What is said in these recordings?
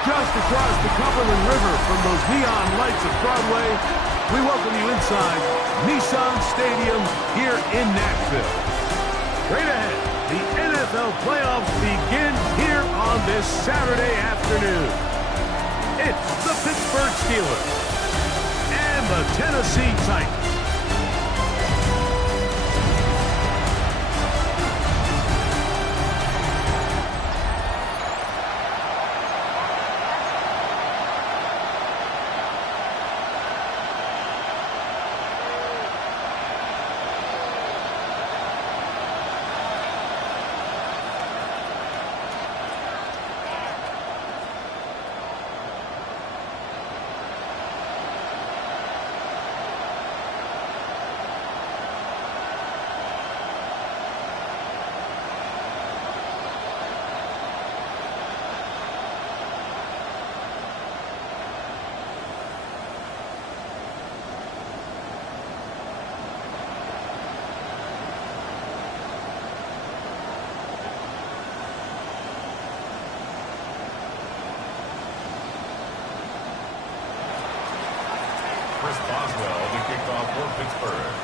Just across the Cumberland River from those neon lights of Broadway, we welcome you inside Nissan Stadium here in Nashville. Straight ahead, the NFL playoffs begin here on this Saturday afternoon. It's the Pittsburgh Steelers and the Tennessee Titans.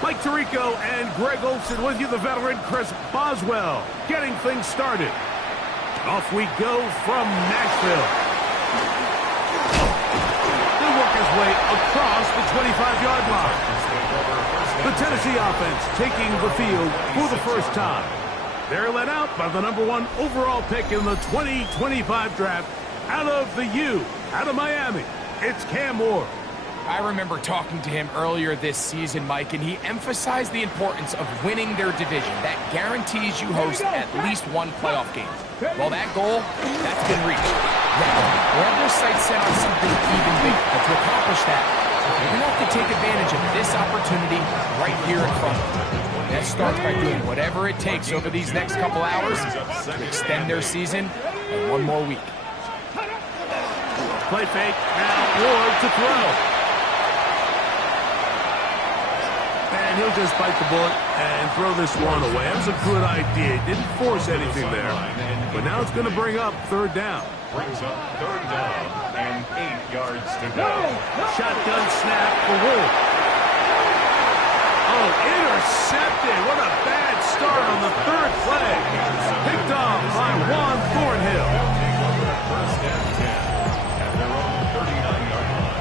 Mike Tirico and Greg Olsen with you, the veteran Chris Boswell, getting things started. Off we go from Nashville. He'll work his way across the 25-yard line. The Tennessee offense taking the field for the first time. They're led out by the #1 overall pick in the 2025 draft out of the U, out of Miami. It's Cam Moore. I remember talking to him earlier this season, Mike, and he emphasized the importance of winning their division. That guarantees you host at least one playoff game. Well, that goal, that's been reached. Now, we're on their sights set on something even bigger. But to accomplish that, they're going to have to take advantage of this opportunity right here in front of them. That starts by doing whatever it takes over these next couple hours to extend their season by one more week. Play fake, now Ward to throw. And he'll just bite the bullet and throw this one away. That was a good idea. Didn't force anything there. But now it's going to bring up third down. Brings up third down and 8 yards to go. Shotgun snap for Wolf. Oh, intercepted. What a bad start on the third play. Picked off by Juan Thornhill. First and 10 at their own 39-yard line.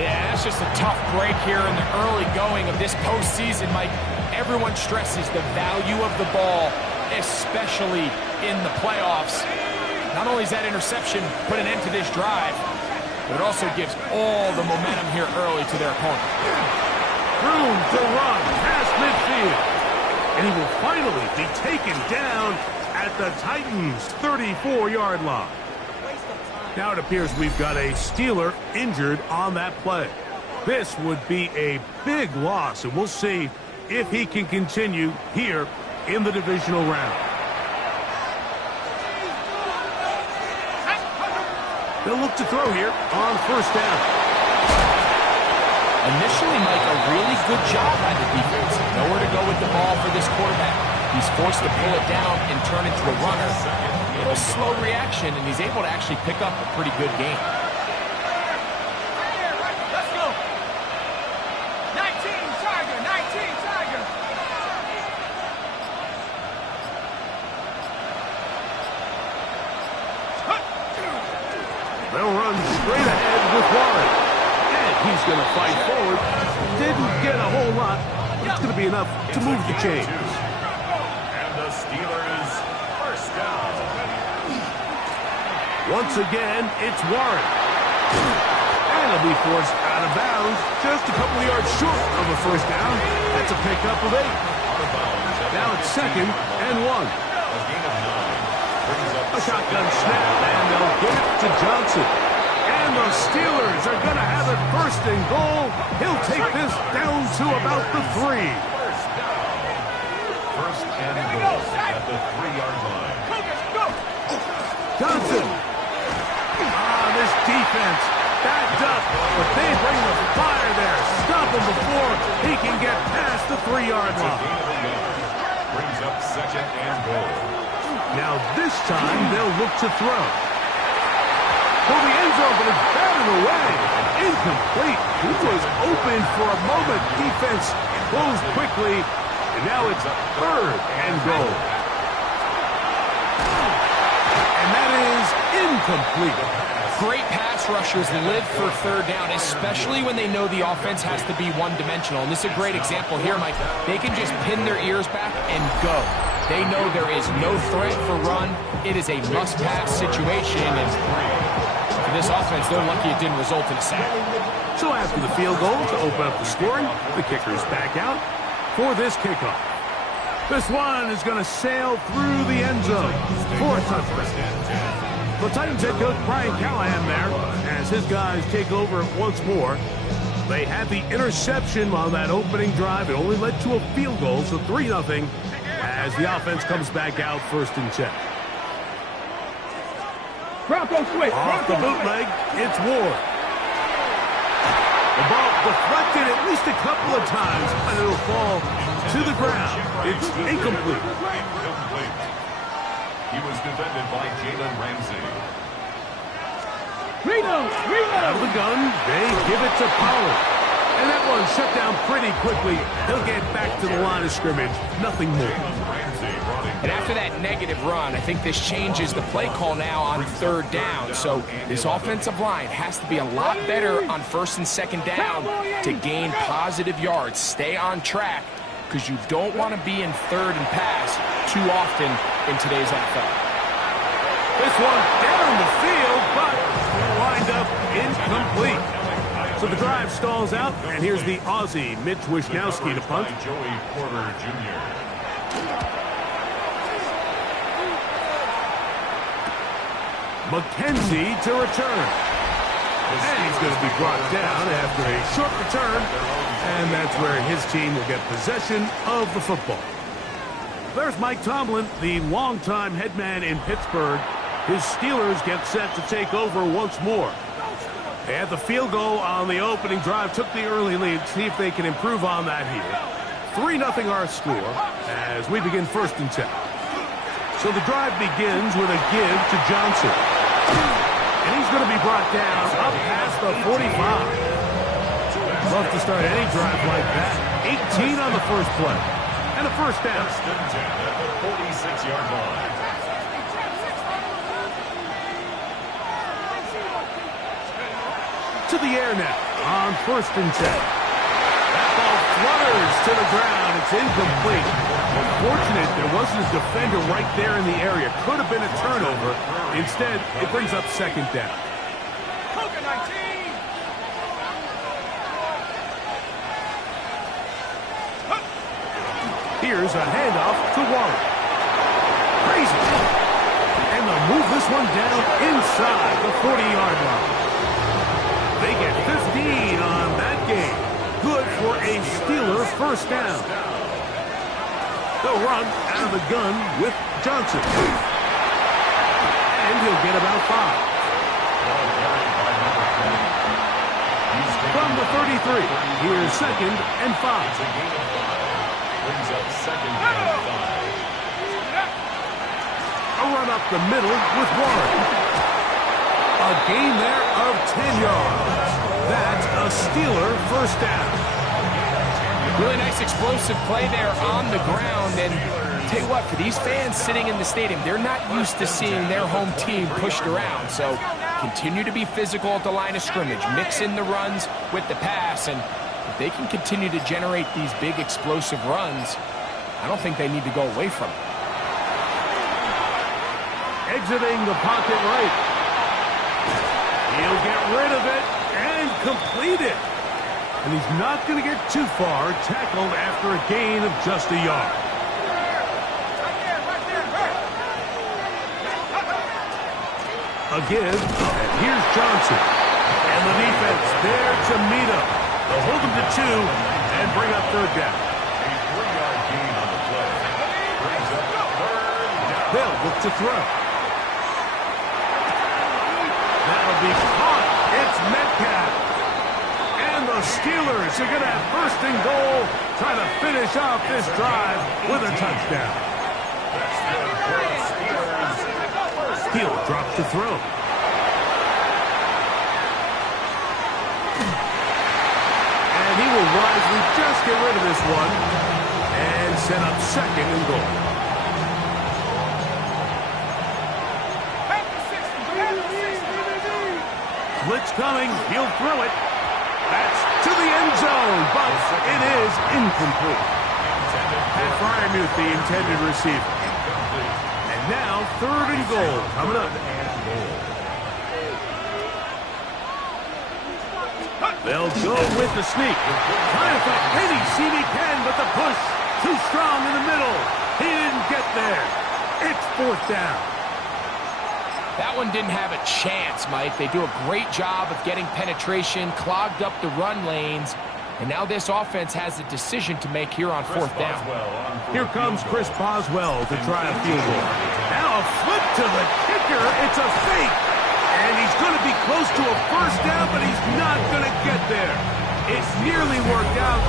Yeah, that's just a tough break here in the early going of this postseason, Mike. Everyone stresses the value of the ball, especially in the playoffs. Not only does that interception put an end to this drive, but it also gives all the momentum here early to their opponent. Room to run past midfield. And he will finally be taken down at the Titans' 34-yard line. Now it appears we've got a Steeler injured on that play. This would be a big loss, and we'll see if he can continue here in the divisional round. They'll look to throw here on first down. Initially, Mike, a really good job by the defense. Nowhere to go with the ball for this quarterback. He's forced to pull it down and turn into a runner. A little slow reaction, and he's able to actually pick up a pretty good game. Let's go. 19 Tiger, 19 Tiger. They'll run straight ahead with Warren. And he's going to fight forward. Didn't get a whole lot, but it's going to be enough to move the chains. And the Steelers first down. Once again, it's Warren. And he'll be forced out of bounds, just a couple of yards short of a first down. That's a pickup of 8. Now it's 2nd and 1. A shotgun snap, and they'll get it to Johnson. And the Steelers are going to have it 1st and goal. He'll take this down to about the 3. First down. 1st and goal at the 3-yard line. Johnson. This defense backed up, but they bring the fire there. Stop him before he can get past the 3-yard line. Brings up 2nd and goal. Now this time they'll look to throw. for the end zone, but it's batted away. Incomplete. He was open for a moment. Defense closed quickly, and now it's 3rd and goal. And that is incomplete. Great pass rushers live for 3rd down, especially when they know the offense has to be one-dimensional. And this is a great example here, Mike. They can just pin their ears back and go. They know there is no threat for run. It is a must-pass situation, and for this offense, they're lucky it didn't result in a sack. So after the field goal to open up the scoring, the kicker's back out for this kickoff. This one is going to sail through the end zone for a touchdown. The Titans head coach Brian Callahan there as his guys take over once more. They had the interception on that opening drive. It only led to a field goal, so 3-0 as the offense comes back out 1st and 10. Bronco switch. Off the bootleg, it's Ward. The ball deflected at least a couple of times, and it'll fall to the ground. It's incomplete. He was defended by Jalen Ramsey. Out of the gun, they give it to Pollard. And that one shut down pretty quickly. He'll get back to the line of scrimmage. Nothing more. And after that negative run, I think this changes the play call now on 3rd down. So this offensive line has to be a lot better on 1st and 2nd down to gain positive yards. Stay on track, because you don't want to be in 3rd and pass too often in today's NFL. This one down the field, but wind up incomplete. So the drive stalls out, and here's the Aussie, Mitch Wishnowsky, to punt. Joey Porter Jr. McKenzie to return. And he's going to be brought down after a short return, and that's where his team will get possession of the football. There's Mike Tomlin, the longtime head man in Pittsburgh. His Steelers get set to take over once more. They had the field goal on the opening drive, took the early lead. See if they can improve on that here. 3-0 our score as we begin 1st and 10. So the drive begins with a give to Johnson. And he's going to be brought down up past the 45. Love to start any drive like that. 18 on the first play. And a 1st down. At the 46-yard line. To the air now on 1st and 10. That ball flutters to the ground. It's incomplete. Unfortunate there wasn't a defender right there in the area. Could have been a turnover. Instead, it brings up 2nd down. Here's a handoff to Warren. Crazy. And they'll move this one down inside the 40-yard line. They get 15 on that game. Good for a Steeler 1st down. They'll run out of the gun with Johnson. And he'll get about 5. From the 33, here's 2nd and 5. Brings up 2nd and 5. A run up the middle with Warren. A gain there of 10 yards. That's a Steeler 1st down. Really nice explosive play there on the ground. And tell you what, for these fans sitting in the stadium, they're not used to seeing their home team pushed around. So continue to be physical at the line of scrimmage. Mix in the runs with the pass. And if they can continue to generate these big explosive runs, I don't think they need to go away from it. Exiting the pocket right. He'll get rid of it and complete it. And he's not going to get too far, tackled after a gain of just a yard. A give, and here's Johnson. And the defense there to meet him. They'll hold him to 2 and bring up 3rd down. A 3-yard gain on the play. Brings up 3rd down. They'll look to throw. That'll be caught. It's Metcalf. And the Steelers are going to have 1st and goal, trying to finish off this drive with a touchdown. He'll drop to throw. And he will wisely just get rid of this one and set up second and goal. Blitz coming. He'll throw it. That's to the end zone, but it is incomplete. Pat Fryermuth, the intended receiver. And now, third and goal coming up. They'll go with the sneak. Trying to find any seam he can, but the push too strong in the middle. He didn't get there. It's fourth down. That one didn't have a chance, Mike. They do a great job of getting penetration, clogged up the run lanes, and now this offense has a decision to make here on fourth down. Here comes Chris Boswell to try a field goal. Now a flip to the kicker. It's a fake. And he's going to be close to a first down, but he's not going to get there. It nearly worked out.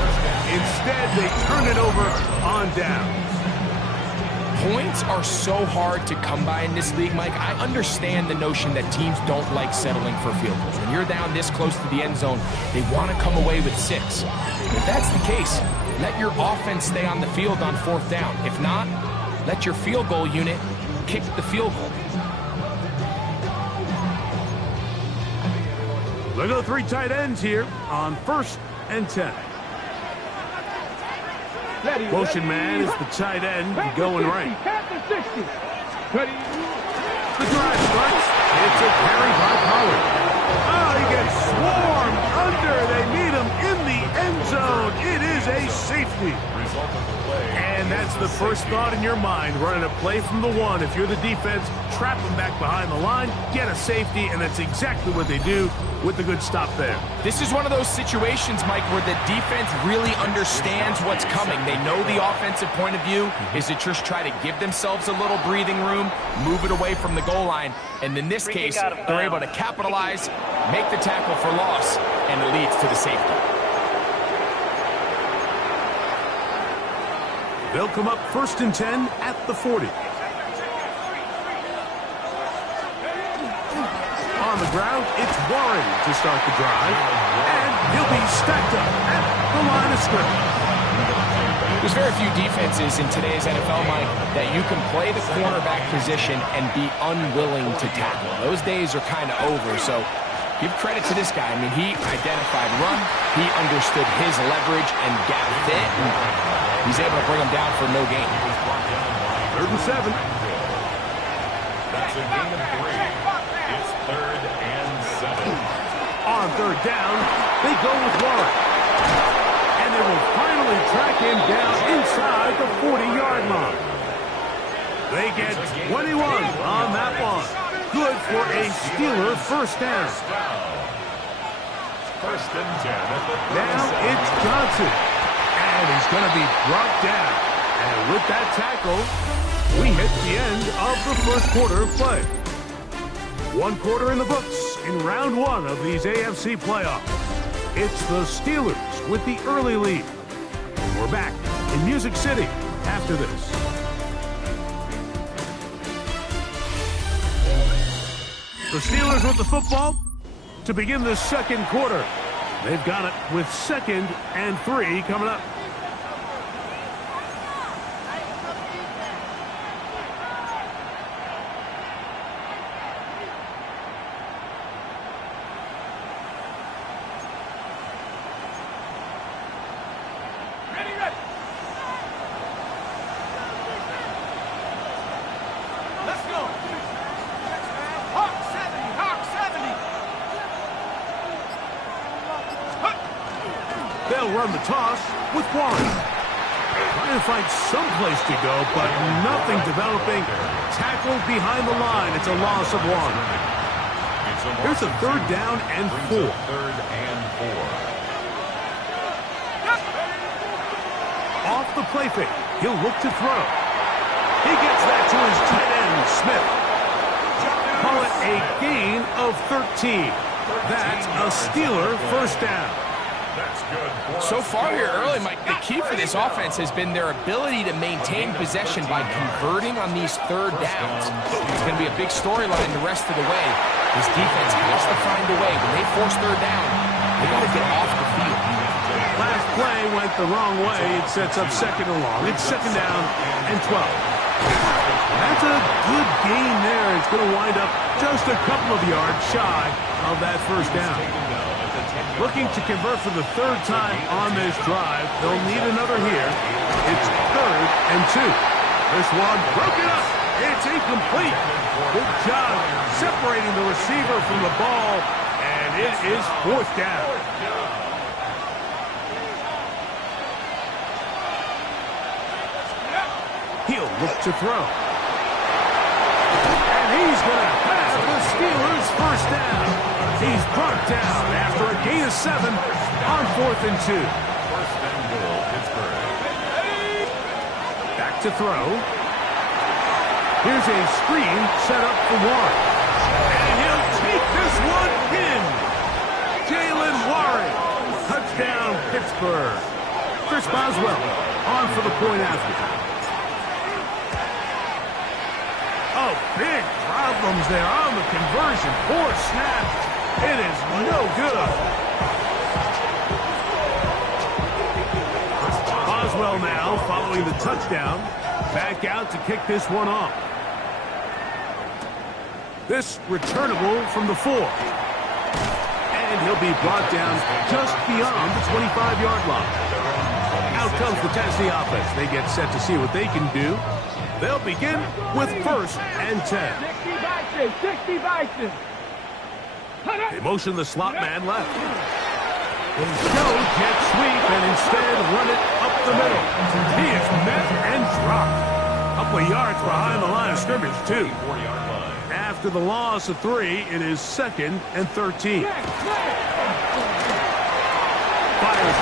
Instead, they turn it over on downs. Points are so hard to come by in this league, Mike. I understand the notion that teams don't like settling for field goals. When you're down this close to the end zone, they want to come away with 6. If that's the case, let your offense stay on the field on fourth down. If not, let your field goal unit kick the field goal. Look at the 3 tight ends here on 1st and 10. Motion man is the tight end going right. The drive starts. It's a carry by Pollard. Oh, he gets swarmed under. They meet him in the end zone. It is a safety. And that's the first thought in your mind, running a play from the 1. If you're the defense, trap them back behind the line, get a safety, and that's exactly what they do with the good stop there. This is one of those situations, Mike, where the defense really understands what's coming. They know the offensive point of view is to just try to give themselves a little breathing room, move it away from the goal line, and in this case, they're able to capitalize, make the tackle for loss, and it leads to the safety. They'll come up 1st and 10 at the 40. On the ground, it's Warren to start the drive, and he'll be stacked up at the line of scrimmage. There's very few defenses in today's NFL, Mike, that you can play the cornerback position and be unwilling to tackle. Those days are kind of over, so give credit to this guy. I mean, he identified run, he understood his leverage and gap fit, and he's able to bring him down for no gain. 3rd and 7. That's a gain of 3. It's 3rd and 7. On 3rd down, they go with Warren. And they will finally track him down inside the 40-yard line. They get 21 on that one. Good for a Steeler first down. 1st and 10 at the 37. Now it's Johnson. And he's going to be brought down. And with that tackle, we hit the end of the first quarter of play. 1 quarter in the books in round 1 of these AFC playoffs. It's the Steelers with the early lead. We're back in Music City after this. The Steelers with the football to begin the second quarter. They've got it with 2nd and 3 coming up. They'll run the toss with Warren. Trying to find some place to go, but nothing developing. Tackled behind the line. It's a loss of 1. Here's a 3rd down and 4. 3rd and 4. Off the play fake. He'll look to throw. He gets that to his tight end, Smith. Call it a gain of 13. That's a Steeler first down. So far here early, Mike, the key for this offense has been their ability to maintain possession by converting on these 3rd downs. It's going to be a big storyline the rest of the way. This defense has to find a way. When they force 3rd down, they got to get off the field. play went the wrong way. It sets up second and long. It's second down and 12. That's a good gain there. It's going to wind up just a couple of yards shy of that first down. Looking to convert for the third time on this drive. They'll need another here. It's third and 2. This one broken up. It's incomplete. Good job separating the receiver from the ball, and it is fourth down. He'll look to throw. And he's going to have the Steelers first down. He's brought down after a gain of 7 on 4th and 2. First and goal, Pittsburgh. Back to throw. Here's a screen set up for Warren. And he'll take this one in. Jalen Warren. Touchdown, Pittsburgh. Chris Boswell on for the point after. Oh, big problems there on the conversion. Poor snap. It is no good. Boswell now following the touchdown. Back out to kick this one off. This returnable from the 4. And he'll be brought down just beyond the 25-yard line. Out comes the Tennessee offense. They get set to see what they can do. They'll begin with first and 10. 60 Bison. They motion the slot man left. They go jet sweep and instead run it up the middle. He is met and dropped. Couple of yards behind the line of scrimmage, too. 4-yard line. After the loss of 3, it is 2nd and 13. Fires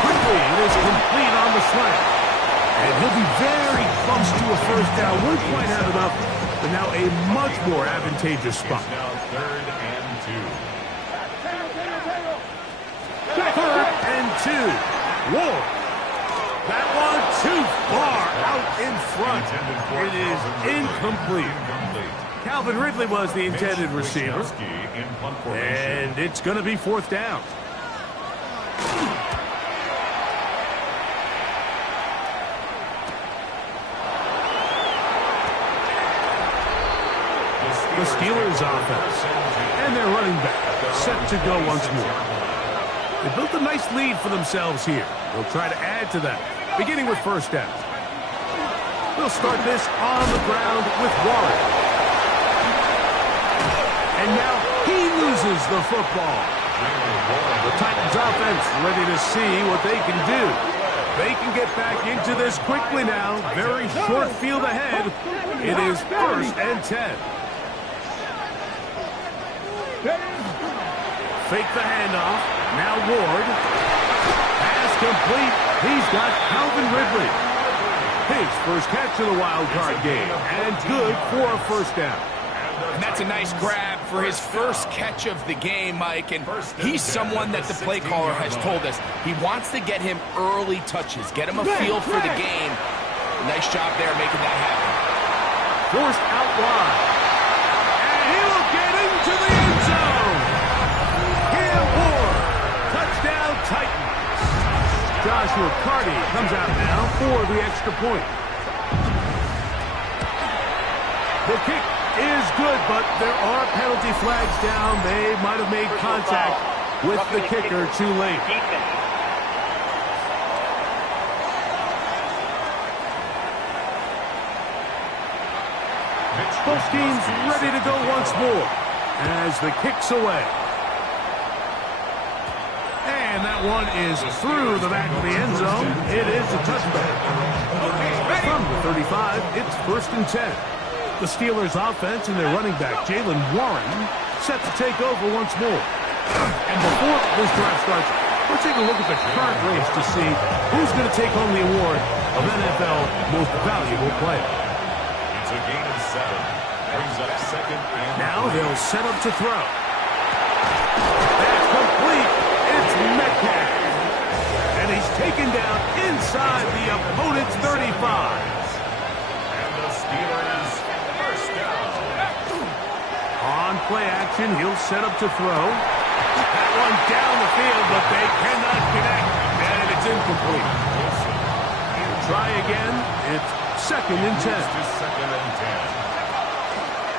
quickly. It is complete on the slant. And he'll be very close to a first down. Won't quite have enough, but now a much more advantageous spot. Now 3rd and 2. 3rd and 2. Ward. That one too far out in front. It is incomplete. Calvin Ridley was the intended receiver. And it's going to be 4th down. The Steelers offense. And their running back set to go once more. They built a nice lead for themselves here. They'll try to add to that, beginning with first down. They'll start this on the ground with Warren. And now he loses the football. The Titans offense ready to see what they can do. They can get back into this quickly now. Very short field ahead. It is 1st and 10. Fake the handoff. Now Ward. Pass complete. He's got Calvin Ridley. His first catch of the wild card game. And good for a first down. And that's a nice grab for his first catch of the game, Mike. And he's someone that the play caller has told us he wants to get him early touches, get him a feel for the game. Nice job there making that happen. Forced out wide. And he will get into the end zone. Cam Ward. Touchdown Titans. Joshua Carty comes out now for the extra point. The kick is good, but there are penalty flags down. They might have made contact with the kicker too late. Both teams ready to go once more as the kick's away. And that one is through the back of the end zone. It is a touchback. From the 35, it's 1st and 10. The Steelers offense and their running back, Jalen Warren, set to take over once more. And before this drive starts, we'll take a look at the current race to see who's going to take home the award of NFL Most Valuable Player. It's a gain of 7. Brings up 2nd and Now they'll set up to throw. That's complete. It's Metcalf. And he's taken down inside the opponent's 35. And the Steelers first down. On play action, he'll set up to throw. That one down the field, but they cannot connect. And it's It's incomplete. Try again. It's 2nd and 10.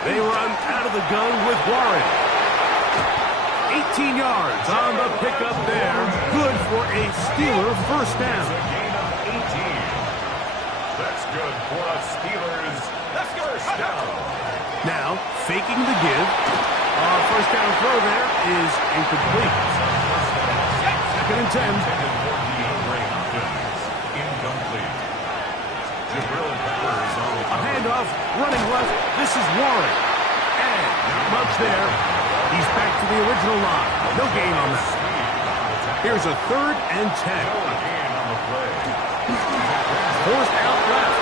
They run out of the gun with Warren. 18 yards on the pickup there. Good for a Steeler first down. That's good for a Steelers first down. Now, faking the give. First down throw there is incomplete. 2nd and 10. Incomplete. A handoff, running left. This is Warren. And not much there. He's back to the original line. No gain on that. Here's a 3rd and 10. Forced out left.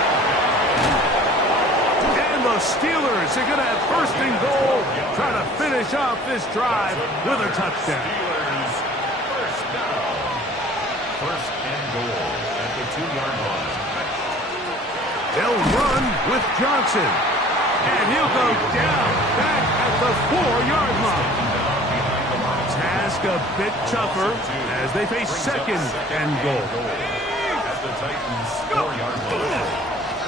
And the Steelers are going to have 1st and goal. Trying to finish off this drive with a touchdown. Steelers first down. 1st and goal at the 2-yard line. They'll run with Johnson. And he'll go down back at the 4-yard line. Task a bit tougher as they face 2nd and goal. At the Titans 4-yard line.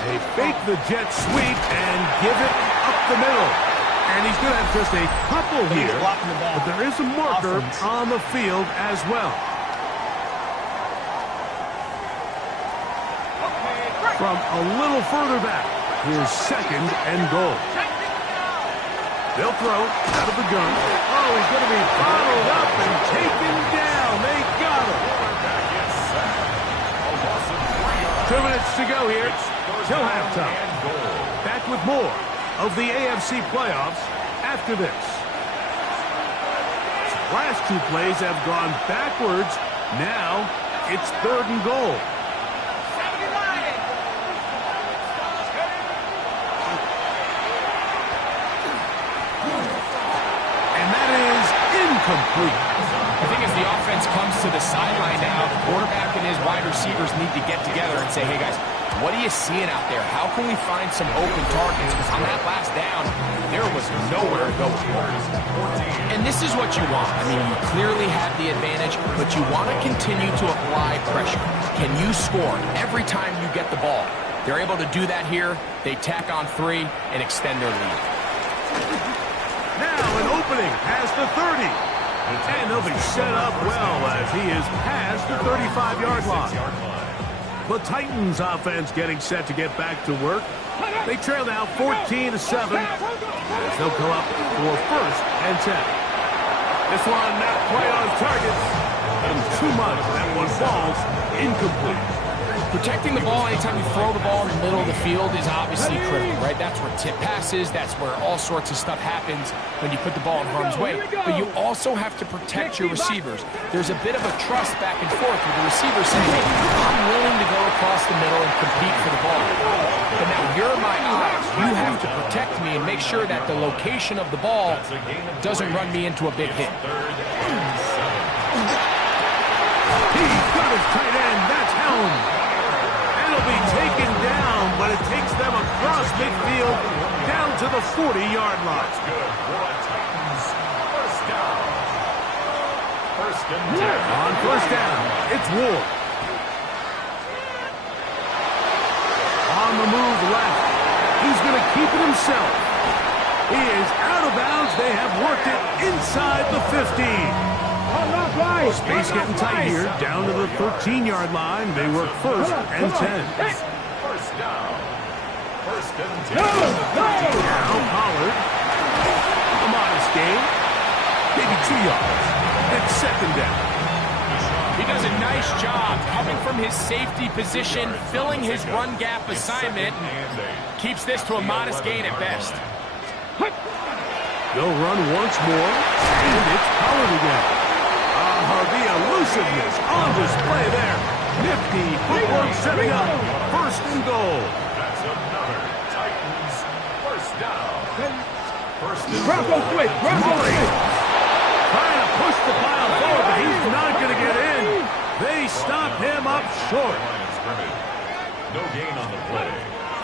They fake the jet sweep and give it up the middle. And he's going to have just a couple here, but there is a marker on the field as well. From a little further back, here's 2nd and goal. They'll throw out of the gun. Oh, he's going to be followed up and taken down. They got him. 2 minutes to go here till halftime. Back with more of the AFC playoffs after this. Last 2 plays have gone backwards. Now it's 3rd and goal. Complete. I think as the offense comes to the sideline now, the quarterback and his wide receivers need to get together and say, hey guys, what are you seeing out there? How can we find some open targets? Because on that last down, there was nowhere to go with the ball. And this is what you want. I mean, you clearly have the advantage, but you want to continue to apply pressure. Can you score every time you get the ball? They're able to do that here. They tack on 3 and extend their lead. Now an opening past the 30. And he'll be set up well as he is past the 35-yard line. The Titans offense getting set to get back to work. They trail now 14-7 as they'll come up for 1st and 10. This one not quite on target. And too much. That one falls incomplete. Protecting the ball anytime you throw the ball in the middle of the field is obviously critical, right? That's where tip passes, that's where all sorts of stuff happens when you put the ball in harm's way. But you also have to protect your receivers. There's a bit of a trust back and forth with the receiver saying, hey, I'm willing to go across the middle and compete for the ball. But now you're my eyes. You have to protect me and make sure that the location of the ball doesn't run me into a big hit. He's got his tight end. That's Helm. Will be taken down, but it takes them across midfield down to the 40-yard line. That's good for the Titans. First down. 1st and 10. On 1st down, it's Ward. On the move left. He's going to keep it himself. He is out of bounds. They have worked it inside the 15. Space getting tight here, down to the 13-yard line. They work 1st and 10. First down. 1st and 10. Now Pollard. A modest gain. Maybe 2 yards. It's 2nd down. He does a nice job coming from his safety position, filling his run gap assignment. Keeps this to a modest gain at best. They'll run once more, and it's Pollard again. The elusiveness on display there. Nifty footwork setting up 1st and goal. That's another Titans first down. 1st and Bronco quick. Trying to push the pile forward, but he's not going to get in. They stop him up short. No gain on the play.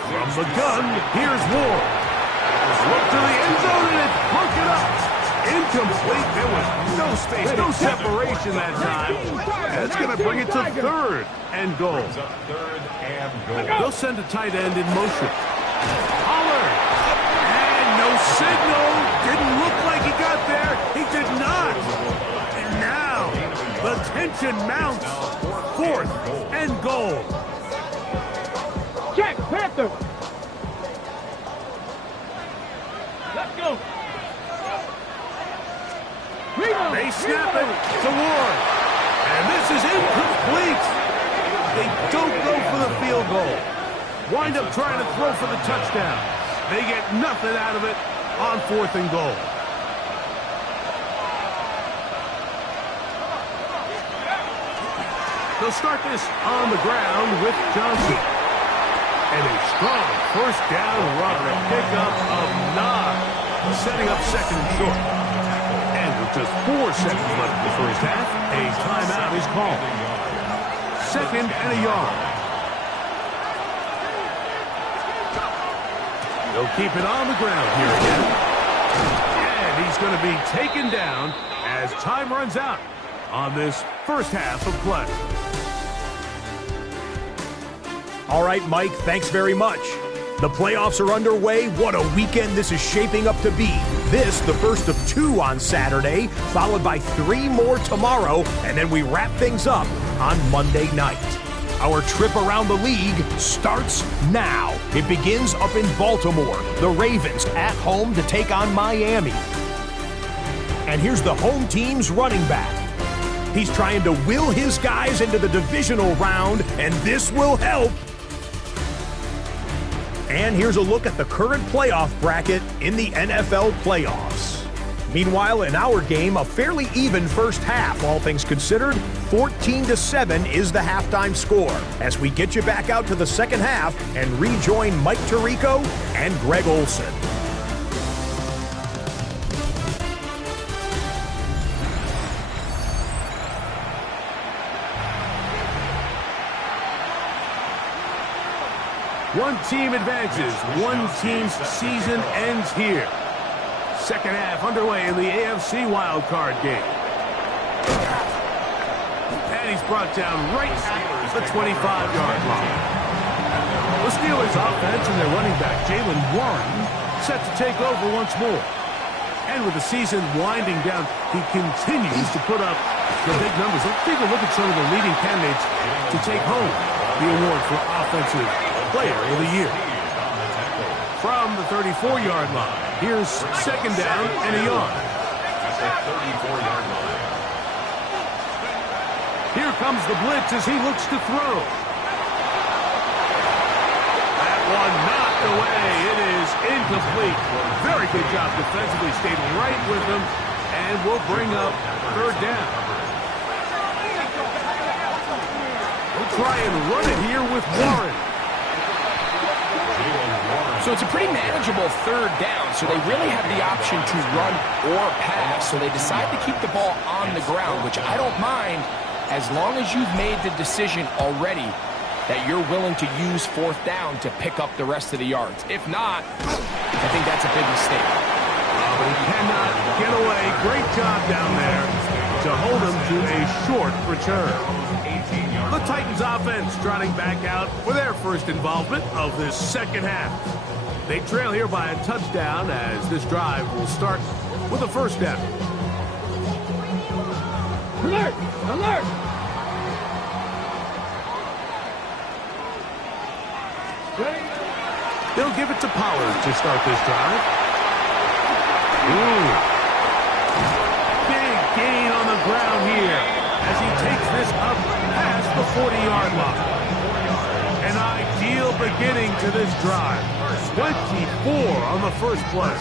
From the gun, here's Ward. Look to the end zone, and it's broken up. Incomplete. There was no space, no separation that time. That's going to bring it to third and goal. Third and goal. They'll send a tight end in motion. Pollard. And no signal. Didn't look like he got there. He did not. And now the tension mounts. Fourth and goal. Check, Panther. Let's go. They snap it to Ward. And this is incomplete. They don't go for the field goal. Wind up trying to throw for the touchdown. They get nothing out of it on fourth and goal. They'll start this on the ground with Johnson. And a strong first down run, a pickup of 9, setting up second and short. And with just 4 seconds left in the first half, a timeout is called. Second and a yard. They'll keep it on the ground here again. And he's going to be taken down as time runs out on this first half of play. All right, Mike, thanks very much. The playoffs are underway. What a weekend this is shaping up to be. This, the first of 2 on Saturday, followed by 3 more tomorrow, and then we wrap things up on Monday night. Our trip around the league starts now. It begins up in Baltimore. The Ravens at home to take on Miami. And here's the home team's running back. He's trying to will his guys into the divisional round, and this will help. And here's a look at the current playoff bracket in the NFL playoffs. Meanwhile, in our game, a fairly even first half, all things considered. 14-7 is the halftime score as we get you back out to the second half and rejoin Mike Tirico and Greg Olson. One team advances. One team's season ends here. Second half underway in the AFC wildcard game. And he's brought down right at the 25-yard line. The Steelers' offense and their running back, Jaylen Warren, set to take over once more. And with the season winding down, he continues to put up the big numbers. Let's take a look at some of the leading candidates to take home the award for Offensive Player of the Year. From the 34-yard line, here's second down and a yard. At the 34-yard line. Here comes the blitz as he looks to throw. That one knocked away. It is incomplete. Very good job defensively. Stayed right with him and will bring up third down. We'll try and run it here with Warren. So it's a pretty manageable third down, so they really have the option to run or pass. So they decide to keep the ball on the ground, which I don't mind as long as you've made the decision already that you're willing to use fourth down to pick up the rest of the yards. If not, I think that's a big mistake. But he cannot get away. Great job down there to hold him to a short return. The Titans offense trotting back out for their first involvement of this second half. They trail here by a touchdown as this drive will start with a first down. Alert! Alert! They'll give it to Pollard to start this drive. Ooh. Big gain on the ground here as he takes this up past the 40-yard line. An ideal beginning to this drive. 24 on the first play.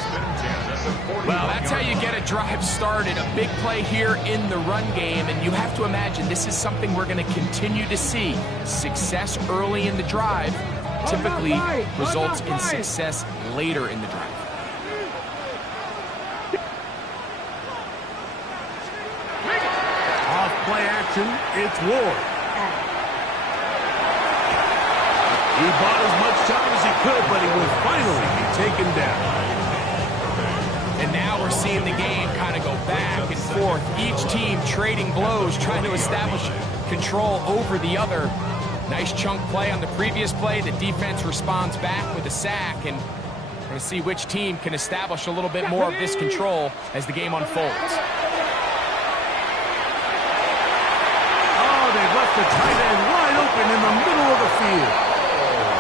Well, that's how you get a drive started. A big play here in the run game, and you have to imagine this is something we're going to continue to see. Success early in the drive typically results in success later in the drive. Off play action, it's Ward. He bought as much time as he could, but he will finally be taken down. And now we're we're seeing the game kind of go back and forth. Each team trading blows, trying to establish control over the other. Nice chunk play on the previous play. The defense responds back with a sack, and we're going to see which team can establish a little bit more of this control as the game unfolds. Oh, they've left the tight end wide open in the middle of the field.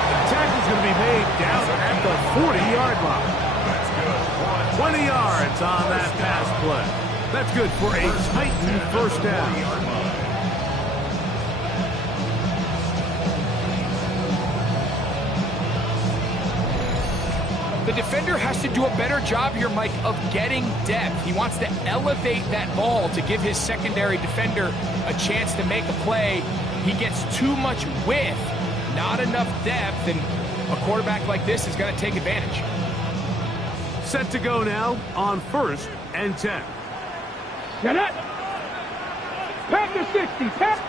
The tackle's going to be made down at the 40-yard line. 20 yards on that pass play. That's good for a Titan first down. The defender has to do a better job here, Mike, of getting depth. He wants to elevate that ball to give his secondary defender a chance to make a play. He gets too much width, not enough depth, and a quarterback like this is going to take advantage. Set to go now on 1st and 10. Get it. Pack the 60. Pack.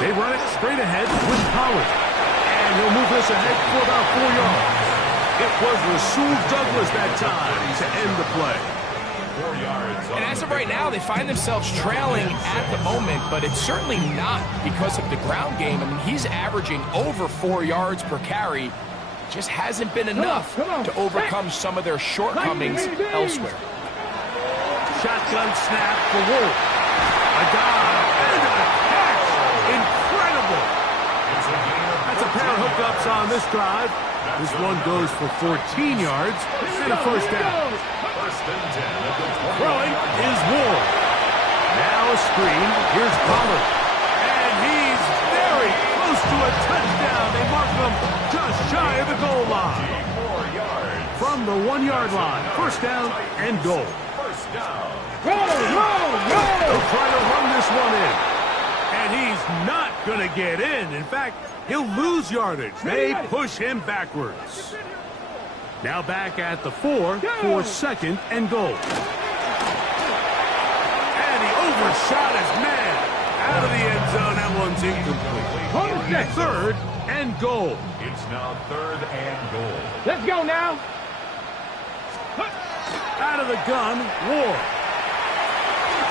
They run it straight ahead with Pollard. And he'll move this ahead for about 4 yards. It was Rasul Douglas that time to end the play. 4 yards. And as of right now, they find themselves trailing at the moment, but it's certainly not because of the ground game. I mean, he's averaging over 4 yards per carry. Just hasn't been enough to overcome some of their shortcomings elsewhere. Shotgun snap for Wolf. A dive and a catch. Incredible. That's a pair of hookups on this drive. This one goes for 14 yards and a first down. Throwing is Ward. Now a screen. Here's Pollard. And he's very close to a touchdown. They mark him just shy of the goal line. From the 1-yard line. First down and goal. They'll try to run this one in. And he's not going to get in. In fact, he'll lose yardage. They push him backwards. Now back at the 4 for 2nd and goal. And he overshot his man. Out of the end zone. That one's incomplete. 3rd and goal. It's now 3rd and goal. Let's go now. Out of the gun, Ward.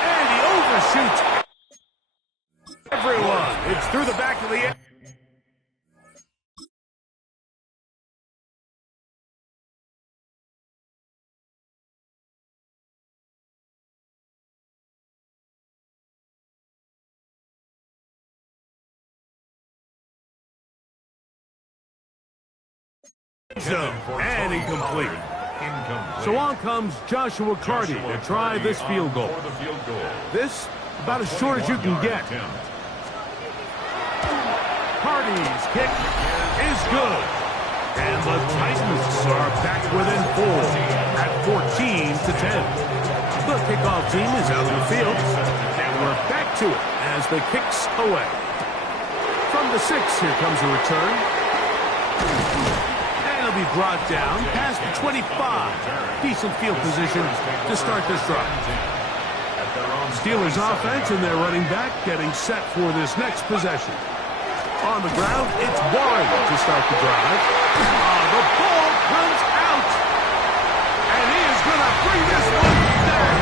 And he overshoots everyone. It's through the back of the end. And incomplete. So on comes Joshua Carty to try this field goal. This, about as short as you can get. Carty's kick is good. And the Titans are back within 4 at 14-10. The kickoff team is out in the field. And we're back to it as the kick's away. From the 6, here comes a return. Be brought down past the 25. Decent field position to start this drive. Steelers offense and their running back getting set for this next possession. On the ground, it's Warren to start the drive. The ball comes out. And he is going to bring this one down.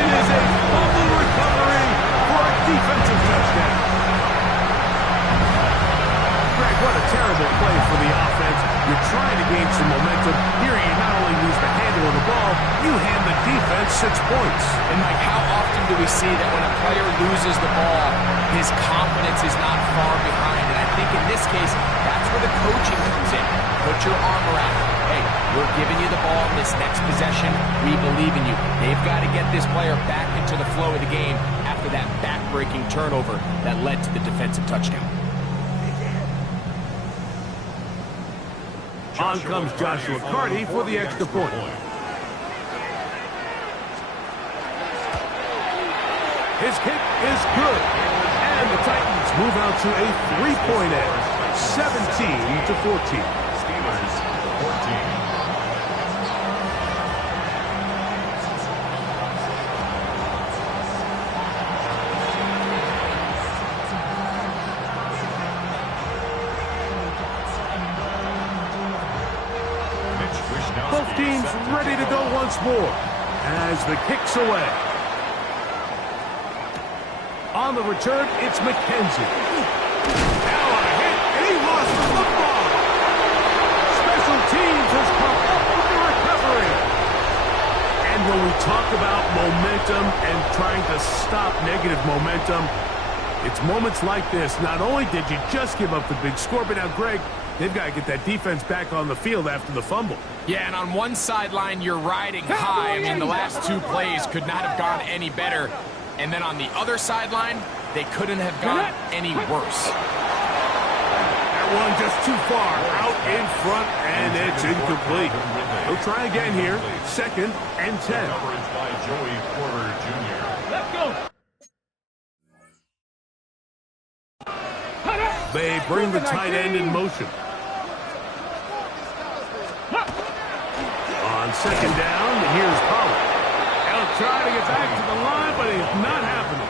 It is a fumble recovery for a defensive touchdown. Greg, what a terrible play for the offense. You're trying to gain some momentum. Here you not only lose the handle of the ball, you hand the defense 6 points. And Mike, how often do we see that when a player loses the ball, his confidence is not far behind? And I think in this case, that's where the coaching comes in. Put your arm around it. Hey, we're giving you the ball in this next possession. We believe in you. They've got to get this player back into the flow of the game after that back-breaking turnover that led to the defensive touchdown. On comes Joshua Carty for the extra point. His kick is good. And the Titans move out to a 3-point edge, 17-14. Steelers 14. 12 teams ready to go once more. as the kick's away. On the return, it's McKenzie. Now a hit, and he lost the football. Special teams has come up with the recovery. And when we talk about momentum and trying to stop negative momentum, it's moments like this. Not only did you just give up the big score, but now, Greg, they've got to get that defense back on the field after the fumble. Yeah, and on one sideline, you're riding high. I mean, the last two plays could not have gone any better. And then on the other sideline, they couldn't have gone any worse. That one just too far out in front, and it's incomplete. He'll try again here. 2nd and 10. Coverage by Joey Porter Jr. Let's go. They bring the tight end in motion. On 2nd down, here's Pollard. He'll try to get back to the line, but it's not happening.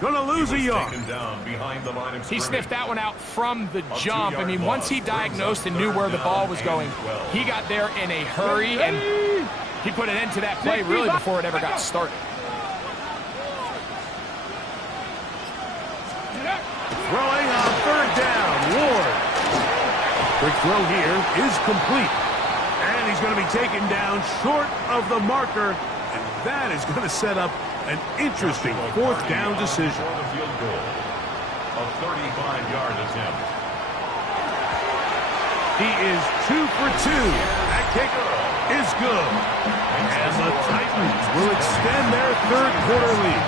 Gonna lose a yard. He sniffed that one out from the jump. I mean, once he diagnosed and knew where the ball was going, he got there in a hurry, and he put an end to that play really before it ever got started. Throwing on 3rd down, Ward. Quick throw here is complete. And he's going to be taken down short of the marker, and that is going to set up an interesting 4th down decision. For the field goal, a 35-yard attempt. He is 2 for 2. That kick is good. And the Titans will extend their 3rd quarter lead.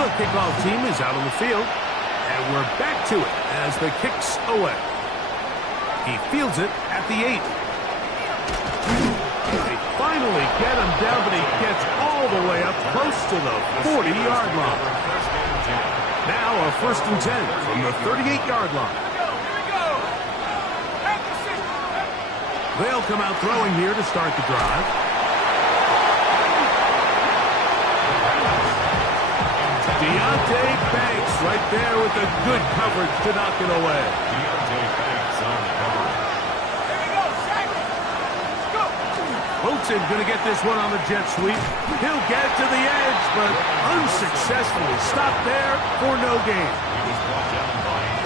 The kickoff team is out on the field, and we're back to it as the kick's away. He fields it at the 8. They finally get him down, but he gets all the way up close to the 40-yard line. Now a 1st and 10 from the 38-yard line. They'll come out throwing here to start the drive. Deontay Banks right there with the good coverage to knock it away. Deontay Banks on the coverage. Wilson going to get this one on the jet sweep. He'll get to the edge, but unsuccessfully stopped there for no gain.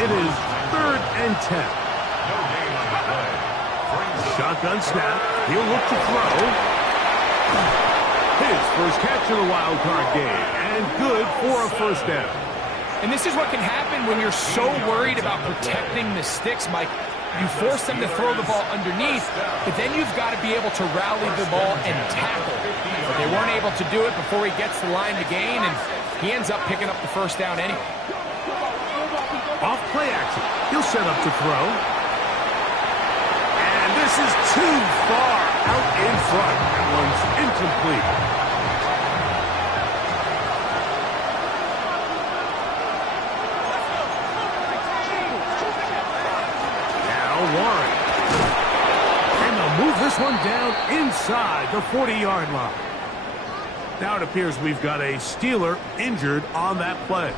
It is 3rd and 10. No gain on the play. Shotgun snap. He'll look to throw. His first catch of the wild card game, and good for a 1st down. And this is what can happen when you're so worried about protecting the sticks, Mike. You force them to throw the ball underneath, but then you've got to be able to rally the ball and tackle. But they weren't able to do it before he gets the line to gain, and he ends up picking up the 1st down anyway. Off play action. He'll set up to throw. And this is too far out in front. That one's incomplete. Warren. And they'll move this one down inside the 40-yard line. Now it appears we've got a Steeler injured on that play.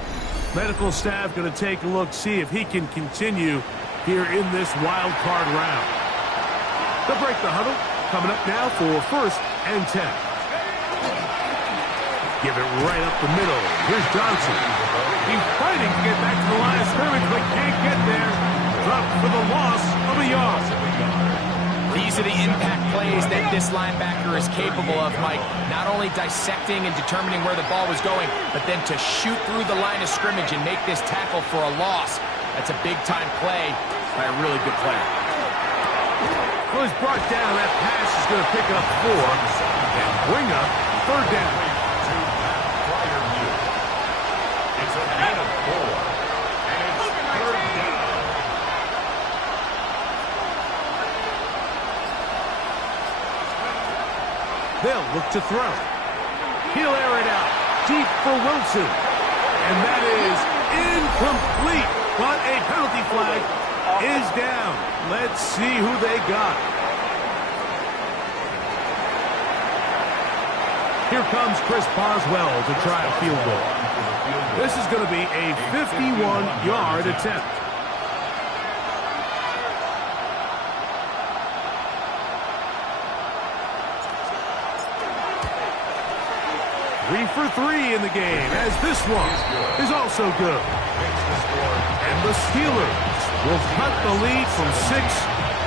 Medical staff going to take a look, see if he can continue here in this wild card round. They'll break the huddle. Coming up now for 1st and 10. Give it right up the middle. Here's Johnson. He's fighting to get back to the line of scrimmage, but can't get there. Dropped for the loss of a yard. These are the impact plays that this linebacker is capable of, Mike. Not only dissecting and determining where the ball was going, but then to shoot through the line of scrimmage and make this tackle for a loss. That's a big-time play by a really good player. Well, he's brought down. That pass is going to pick up 4 and bring up 3rd down. It's a gain of 4, and it's 3rd down. They'll look to throw. He'll air it out deep for Wilson. And that is incomplete. But a penalty flag is down. Let's see who they got. Here comes Chris Boswell to try a field goal. This is going to be a 51-yard attempt. Three for three in the game, as this one is also good. And the Steelers will cut the lead from 6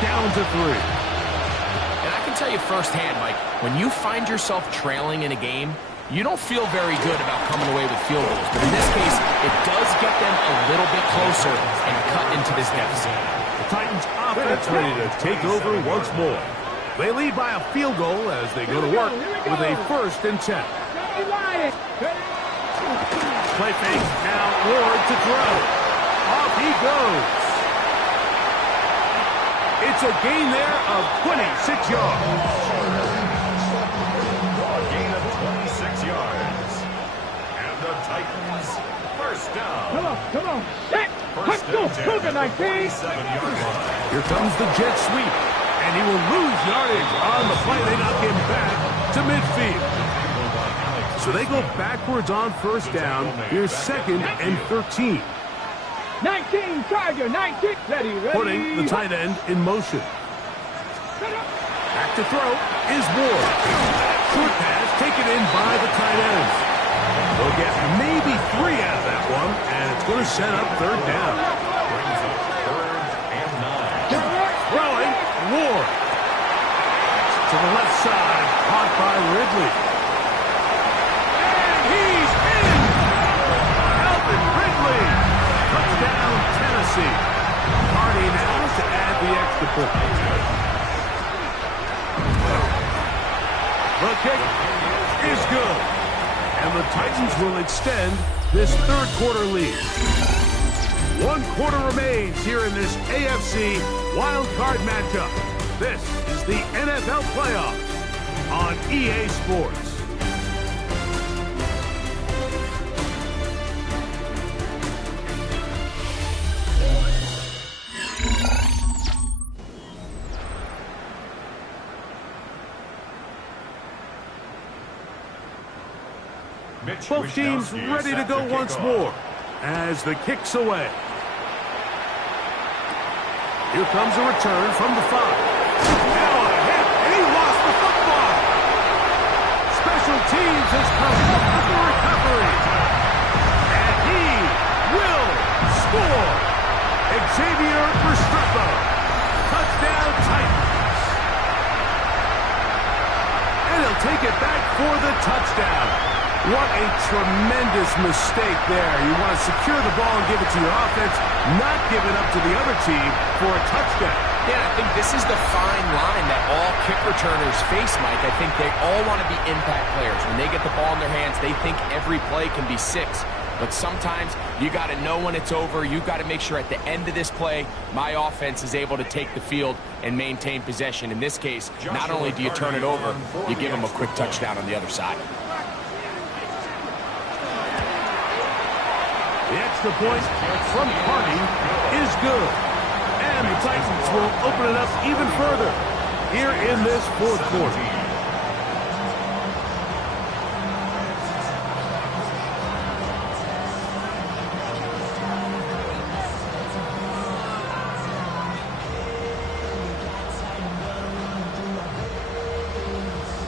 down to 3. And I can tell you firsthand, Mike, when you find yourself trailing in a game, you don't feel very good about coming away with field goals. But in this case, it does get them a little bit closer and cut into this deficit. The Titans offense ready to take over once more. They lead by a field goal as they go to work with a 1st and 10. Play fake, now Ward to throw. Off he goes. It's a gain there of 26 yards. A gain of 26 yards. And the Titans, 1st down. Come on. Set. First and 10 Cougar 19. 47-yard line. Here comes the jet sweep. And he will lose yardage on the play. They knock him back to midfield. So they go backwards on 1st down. Here's 2nd and 13. 19, Tiger, 19. Ready. Putting the tight end in motion. Back to throw is Ward. Short pass taken in by the tight end. They'll get maybe 3 out of that one, and it's going to set up 3rd down. Brings up 3rd and 9. Throwing, Ward. To the left side, caught by Ridley. He's in! Alvin Ridley! Touchdown, Tennessee. Hardy now to add the extra point. The kick is good. And the Titans will extend this 3rd quarter lead. 1 quarter remains here in this AFC wild card matchup. This is the NFL playoffs on EA Sports. Both teams ready to go once more as the kick's away. Here comes a return from the 5. Now a hit, and he lost the football. Special teams has come up with the recovery. And he will score. Xavier Restrepo. Touchdown Titans. And he'll take it back for the touchdown. What a tremendous mistake there. You want to secure the ball and give it to your offense, not give it up to the other team for a touchdown. Yeah, I think this is the fine line that all kick returners face, Mike. I think they all want to be impact players. When they get the ball in their hands, they think every play can be 6. But sometimes you got to know when it's over. You got to make sure at the end of this play, my offense is able to take the field and maintain possession. In this case, not only do you turn it over, you give them a quick touchdown on the other side. The extra point from Harding is good. And the Titans will open it up even further here in this 4th quarter.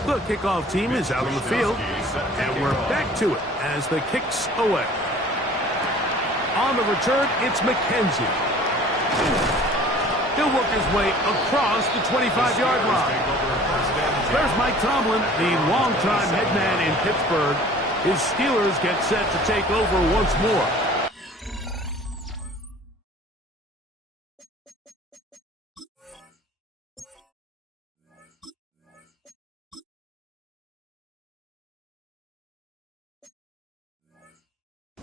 The kickoff team is out on the field, and we're back to it as the kick's away. On the return, it's McKenzie. He'll work his way across the 25-yard line. There's Mike Tomlin, the longtime head man in Pittsburgh. His Steelers get set to take over once more.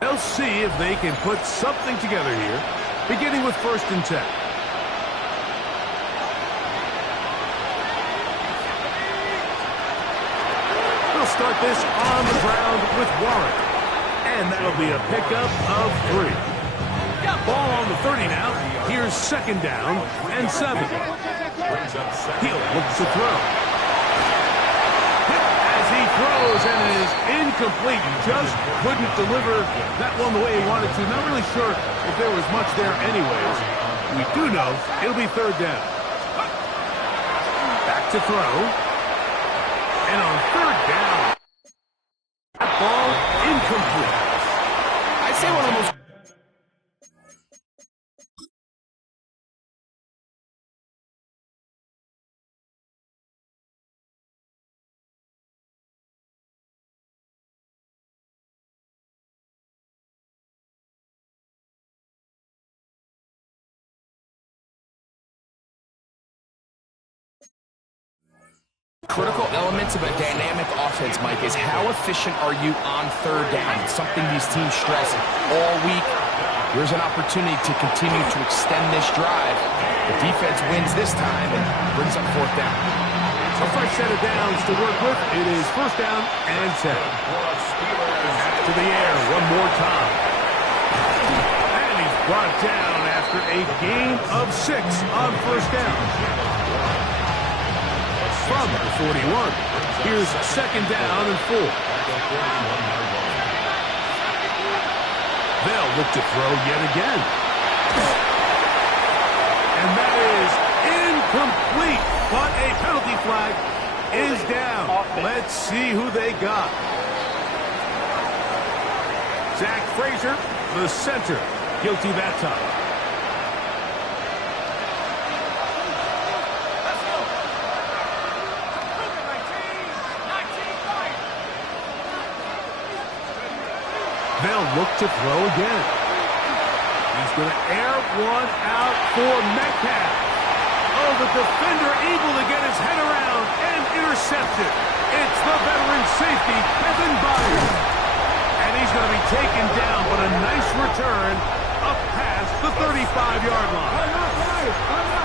They'll see if they can put something together here, beginning with 1st and 10. start this on the ground with Warren. And that'll be a pickup of 3. Ball on the 30 now. Here's second down and 7. He'll look to throw. Hit as he throws, and it is incomplete. Just couldn't deliver that one the way he wanted to. Not really sure if there was much there anyways. We do know it'll be third down. Back to throw. And on third down, that ball incomplete. I'd say one of the most critical elements of a dynamic offense, Mike, is how efficient are you on third down? It's something these teams stress all week. Here's an opportunity to continue to extend this drive. The defense wins this time and brings up fourth down. A fresh set of downs to work with. It is first down and 10. To the air one more time. And he's brought down after a gain of 6 on first down. From the 41. Here's second down and 4. They'll look to throw yet again. And that is incomplete. But a penalty flag is down. Let's see who they got. Zach Frazier, the center, guilty that time. They'll look to throw again. He's going to air one out for Metcalf. Oh, the defender able to get his head around and intercept it. It's the veteran safety, Kevin Byers. And he's going to be taken down, but a nice return up past the 35-yard line.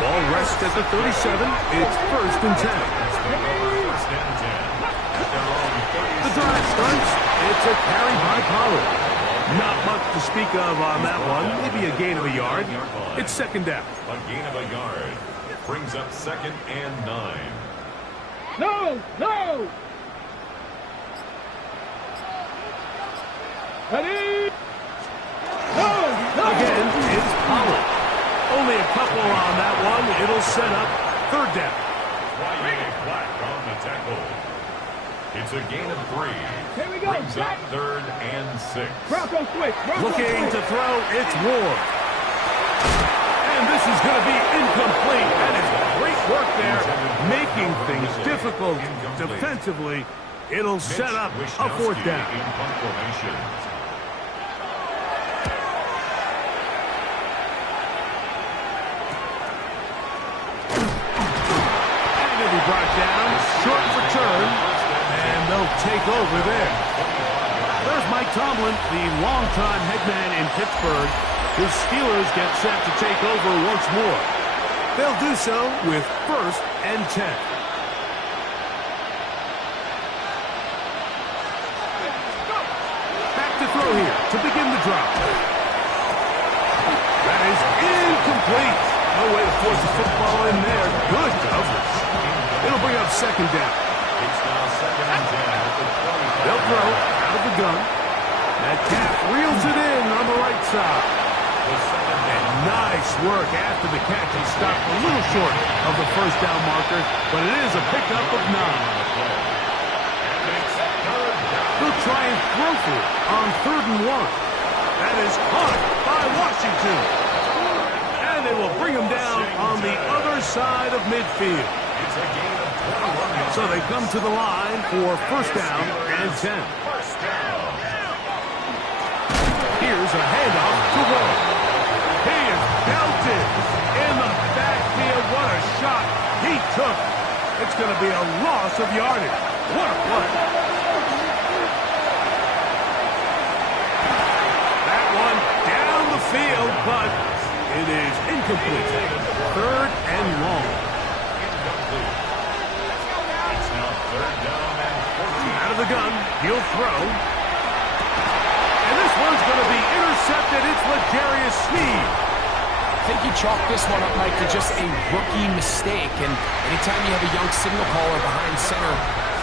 Ball rests at the 37. It's first and 10. The drive starts. It's a carry by Pollard. Not much to speak of on that one. Maybe a gain of a yard. It's second down. A gain of a yard. Brings up second and 9. No! No! Ready? No! No! Again, it's Pollard. Only a couple on that one. It'll set up third down. Flying flag on the tackle. It's a gain of 3. Here we go. Brings up third and 6. Bronco switch. Bronco Looking switch. to throw, it's Ward. And this is going to be incomplete. That is great work there, making things difficult defensively. It'll set up a fourth down. In punt formation. And he'll be brought down, short return, and they'll take over there. There's Mike Tomlin, the longtime head man in Pittsburgh. His Steelers get set to take over once more. They'll do so with first and 10. Back to throw here to begin the drive. That is incomplete. No way to force the football in there. Good coverage. It'll bring up second down. It's now second and 10 at the 25. They'll throw out of the gun. Metcalf reels it in on the right side. And nice work after the catch. He stopped a little short of the first down marker, but it is a pickup of 9. They'll try and throw for it on third and 1. That is caught by Washington. And they will bring him down on the other side of midfield. It's a gain of 21. So they come to the line for first down and 10. First down. Here's a handoff to Ward. He is belted in the backfield. What a shot he took. It's going to be a loss of yardage. What a play. That one down the field, but it is incomplete. Third and long. It's now third down and 14. Out of the the gun. He'll throw. And this one's going to be intercepted. It's L'Jarius Sneed. I think he chalked this one up, Mike, to just a rookie mistake. And anytime you have a young signal caller behind center,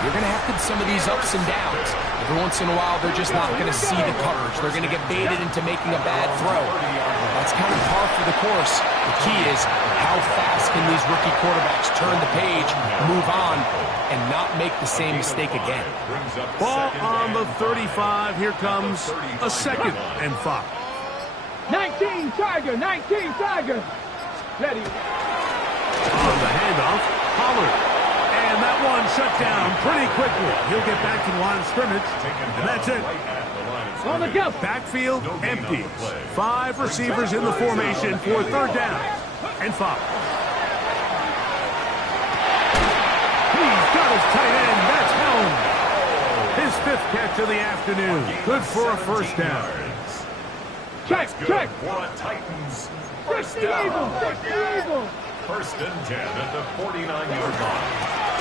you're going to have some of these ups and downs. Every once in a while, they're just not going to see the coverage. They're going to get baited into making a bad throw. That's kind of par for the course. The key is how fast can these rookie quarterbacks turn the page, move on, and not make the same mistake again. Ball on the 35. Here comes a 2nd and 5. 19 Tiger, 19 Tiger. Ready. On the handoff, Pollard. And that one shut down pretty quickly. He'll get back to the line of scrimmage, and that's it. On the go. Backfield empty. 5 receivers in the formation for 3rd down and 5. He's got his tight end. That's Helm. His 5th catch of the afternoon. Good for a 1st down. Check. Titans. First Eagle. First Eagle. 1st and 10 at the 49-yard line.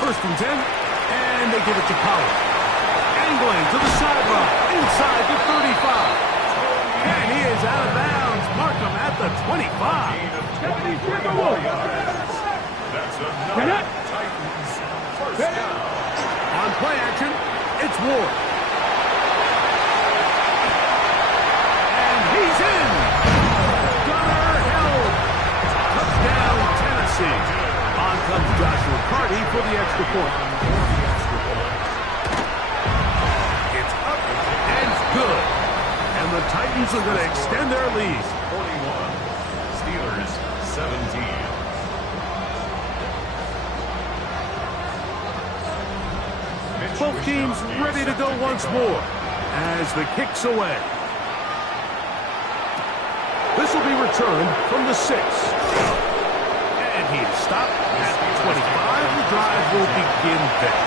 1st and 10, and they give it to Pollard. Angling to the sideline, inside the 35. And he is out of bounds. Mark him at the 25. That's another Titans 1st down. On play action, it's Ward. And he's in. Gunner held. Touchdown, Tennessee. On comes Joshua Carty for the extra point. It's up and good. And the Titans are going to extend their lead. 41. Steelers 17. Both teams ready to go once more as the kick's away. This will be returned from the 6. And he's stopped at the 25. The drive will begin there.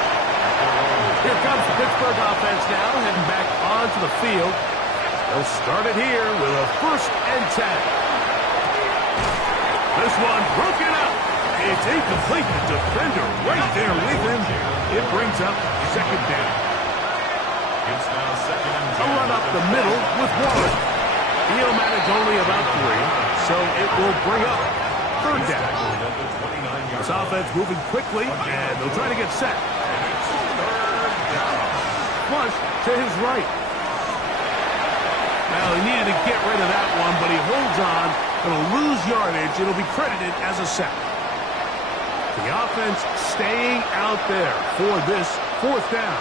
Here comes the Pittsburgh offense now, heading back onto the field. They'll start it here with a 1st and 10. This one broken up. It's incomplete. The defender right there with him. It brings up 2nd down. It's now 2nd and 10. A run up the middle with Warren. He'll manage only about 3, so it will bring up 3rd down. This offense moving quickly, and they'll try to get set. Flush to his right. Well, he needed to get rid of that one, but he holds on. It'll lose yardage. It'll be credited as a sack. The offense staying out there for this 4th down.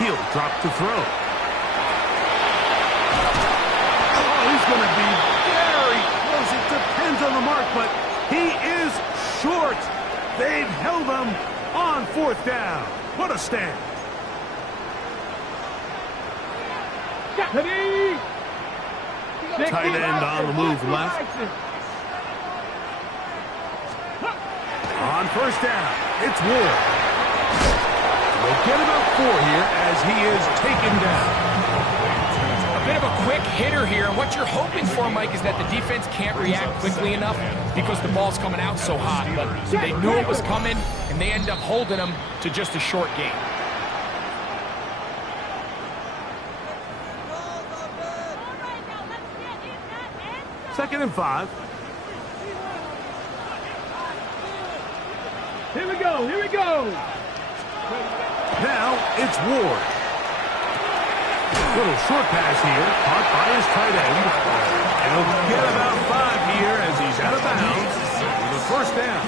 He'll drop to throw. Oh, he's going to be very close. It depends on the mark, but he is short. They've held him on 4th down. What a stand. Tight end on the move left. On 1st down, it's Ward. We'll get about 4 here as he is taken down. A bit of a quick hitter here, and what you're hoping for, Mike, is that the defense can't react quickly enough because the ball's coming out so hot. But they knew it was coming, and they end up holding them to just a short game. Second and 5. Here we go. Here we go. Now it's Ward. Little short pass here, caught by his tight end. And he'll get about 5 here as he's out of bounds with a 1st down.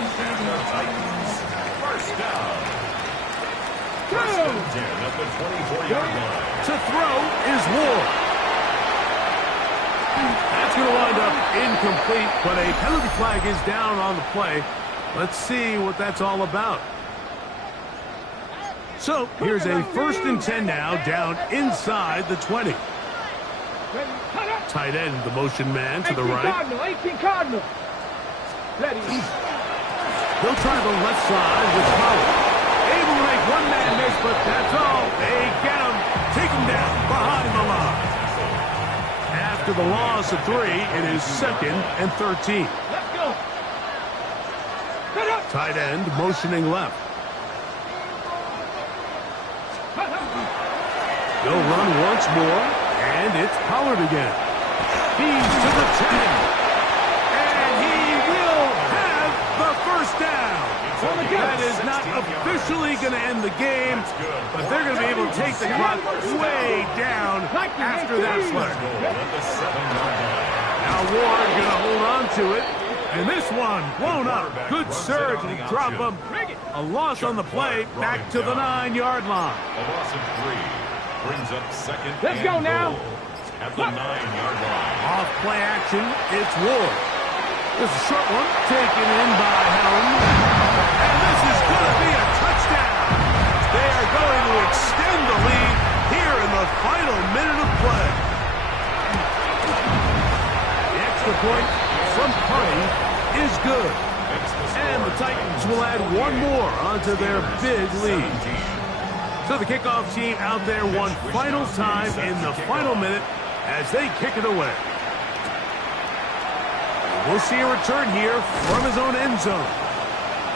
First down. 1st and 10 at the 24-yard line. To throw is Ward. That's going to wind up incomplete, but a penalty flag is down on the play. Let's see what that's all about. So here's a 1st and 10 now, down inside the 20. Tight end, the motion man to the right. 18 Cardinal. Ready. He'll try the left side with Pollard. Able to make one man miss, but that's all. They get him. Take him down behind the line. After the loss of 3, it is 2nd and 13. Let's go. Tight end motioning left. They'll run once more, and it's Pollard again. He's to the 10. And he will have the first down. That is not officially going to end the game, but they're going to be able to take the clock way down after that play. Now Ward going to hold on to it. And this one blown up. Good surge and drop him. A loss on the play back to the 9-yard line. A loss of 3 brings up second. Let's go now. At the 9-yard line. Off play action, it's Ward. This is a short one, taken in by Helm. And this is going to be a touchdown. They are going to extend the lead here in the final minute of play. The extra point from Purdy is good. And the Titans will add one more onto their big lead. So the kickoff team out there one final time in the final minute as they kick it away. We'll see a return here from his own end zone.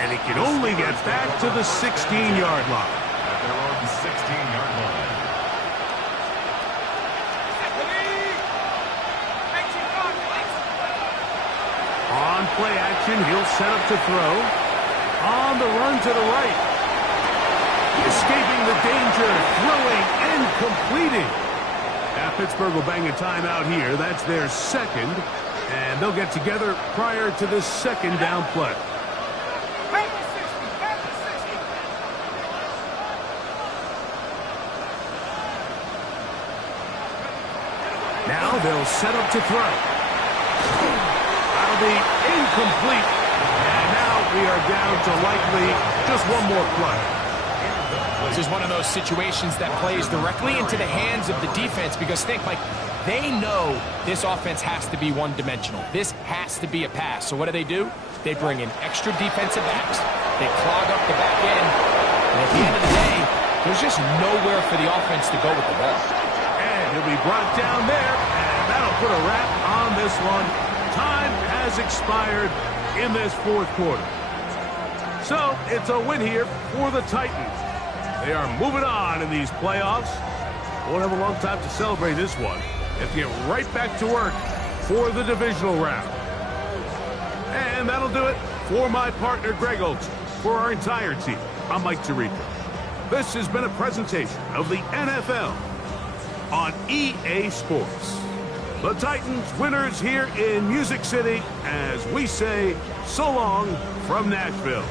And he can only get back to the 16-yard line. At their own 16-yard line. On play action, he'll set up to throw. On the run to the right. Escaping the danger, throwing and completing. Now Pittsburgh will bang a timeout here. That's their second. And they'll get together prior to this second down play. Now they'll set up to throw. That'll be incomplete. And now we are down to likely just one more play. This is one of those situations that plays directly into the hands of the defense because think, like, they know this offense has to be one-dimensional. This has to be a pass. So what do? They bring in extra defensive backs. They clog up the back end. And at the end of the day, there's just nowhere for the offense to go with the ball. And he'll be brought down there, and that'll put a wrap on this one. Time has expired in this fourth quarter. So it's a win here for the Titans. They are moving on in these playoffs. Won't have a long time to celebrate this one. If you get right back to work for the divisional round. And that'll do it for my partner, Greg Olson. For our entire team, I'm Mike Tirico. This has been a presentation of the NFL on EA Sports. The Titans winners here in Music City as we say so long from Nashville.